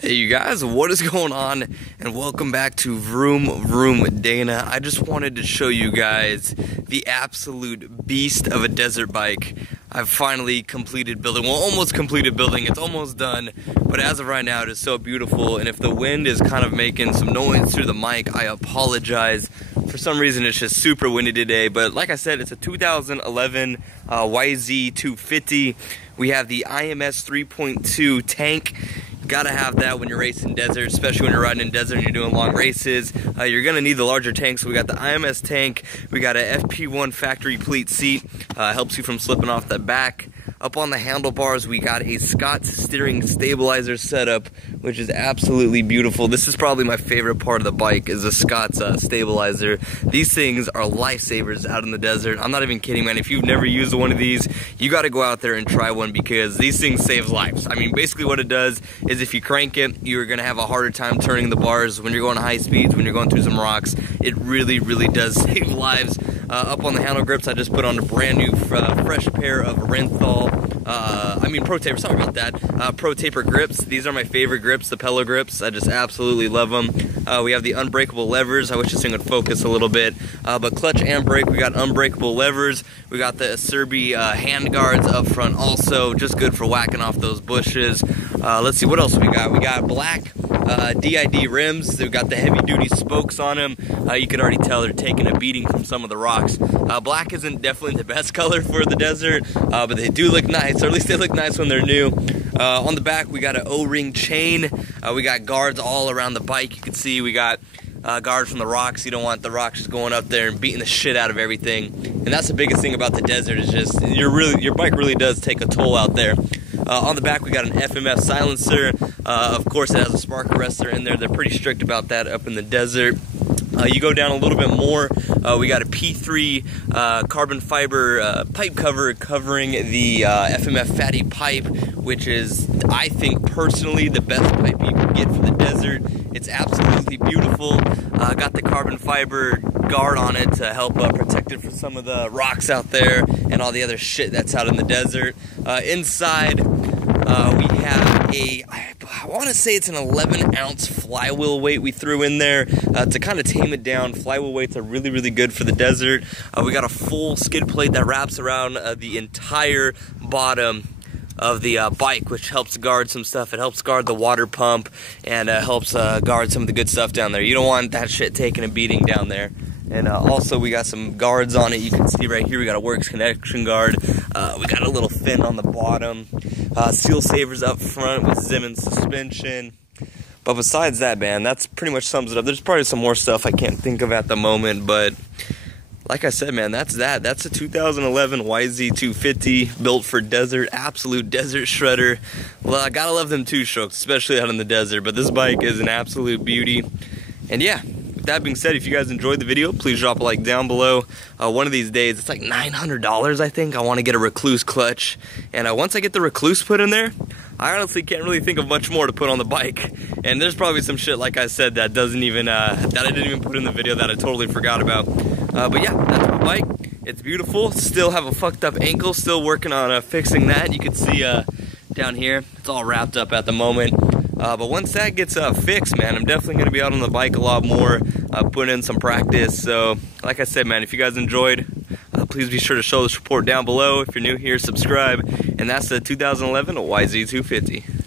Hey you guys, what is going on? And welcome back to VroomVroomDana. I just wanted to show you guys the absolute beast of a desert bike. I've finally completed building, well, almost completed building. It's almost done, but as of right now, it is so beautiful. And if the wind is kind of making some noise through the mic, I apologize. For some reason, it's just super windy today. But like I said, it's a 2011 YZ250. We have the IMS 3.2 tank. Gotta have that when you're racing desert, especially when you're riding in desert and you're doing long races. You're gonna need the larger tank, so we got the IMS tank. We got a FP1 factory pleat seat, helps you from slipping off the back. Up on the handlebars, we got a Scott steering stabilizer setup, which is absolutely beautiful. This is probably my favorite part of the bike, is the Scott's stabilizer. These things are lifesavers out in the desert. I'm not even kidding, man. If you've never used one of these, you gotta go out there and try one because these things save lives. I mean, basically what it does is if you crank it, you're gonna have a harder time turning the bars when you're going high speeds, when you're going through some rocks. It really, really does save lives. Up on the handle grips, I just put on a brand new fresh pair of Pro Taper, sorry about that, Pro Taper grips. These are my favorite grips, the Pello grips. I just absolutely love them. We have the unbreakable levers. I wish this thing would focus a little bit. But clutch and brake, we got unbreakable levers. We got the Acerbi hand guards up front also, just good for whacking off those bushes. Let's see, what else we got? We got black DID rims. They've got the heavy duty spokes on them. You can already tell they're taking a beating from some of the rocks. Black isn't definitely the best color for the desert, but they do look nice, or at least they look nice when they're new. On the back, we got an O-ring chain. We got guards all around the bike. You can see we got guards from the rocks. You don't want the rocks just going up there and beating the shit out of everything. And that's the biggest thing about the desert, is just your bike really does take a toll out there. On the back, we got an FMF silencer. Of course, it has a spark arrestor in there. They're pretty strict about that up in the desert. You go down a little bit more, we got a P3 carbon fiber pipe cover covering the FMF fatty pipe, which is, I think personally, the best pipe you can get for the desert. It's absolutely beautiful. Got the carbon fiber guard on it to help protect it from some of the rocks out there and all the other shit that's out in the desert. Inside, we have I want to say it's an 11-ounce flywheel weight we threw in there to kind of tame it down. Flywheel weights are really, really good for the desert. We got a full skid plate that wraps around the entire bottom of the bike, which helps guard some stuff. It helps guard the water pump and helps guard some of the good stuff down there. You don't want that shit taking a beating down there. And also we got some guards on it. You can see right here we got a works connection guard. We got a little fin on the bottom. Seal savers up front with Simmons suspension. But besides that, man, that's pretty much sums it up. There's probably some more stuff I can't think of at the moment, but like I said, man, that's that. That's a 2011 YZ250 built for desert, absolute desert shredder. Well, I gotta love them two-strokes, especially out in the desert, but this bike is an absolute beauty. And yeah, with that being said, if you guys enjoyed the video, please drop a like down below. One of these days, it's like $900, I think. I want to get a Recluse clutch. And once I get the Recluse put in there, I honestly can't really think of much more to put on the bike. And there's probably some shit, like I said, that doesn't even, that I didn't even put in the video that I totally forgot about. But yeah, that's my bike. It's beautiful. Still have a fucked up ankle. Still working on fixing that. You can see down here, it's all wrapped up at the moment. But once that gets fixed, man, I'm definitely going to be out on the bike a lot more, putting in some practice. So, like I said, man, if you guys enjoyed, please be sure to show the support down below. If you're new here, subscribe. And that's the 2011 YZ250.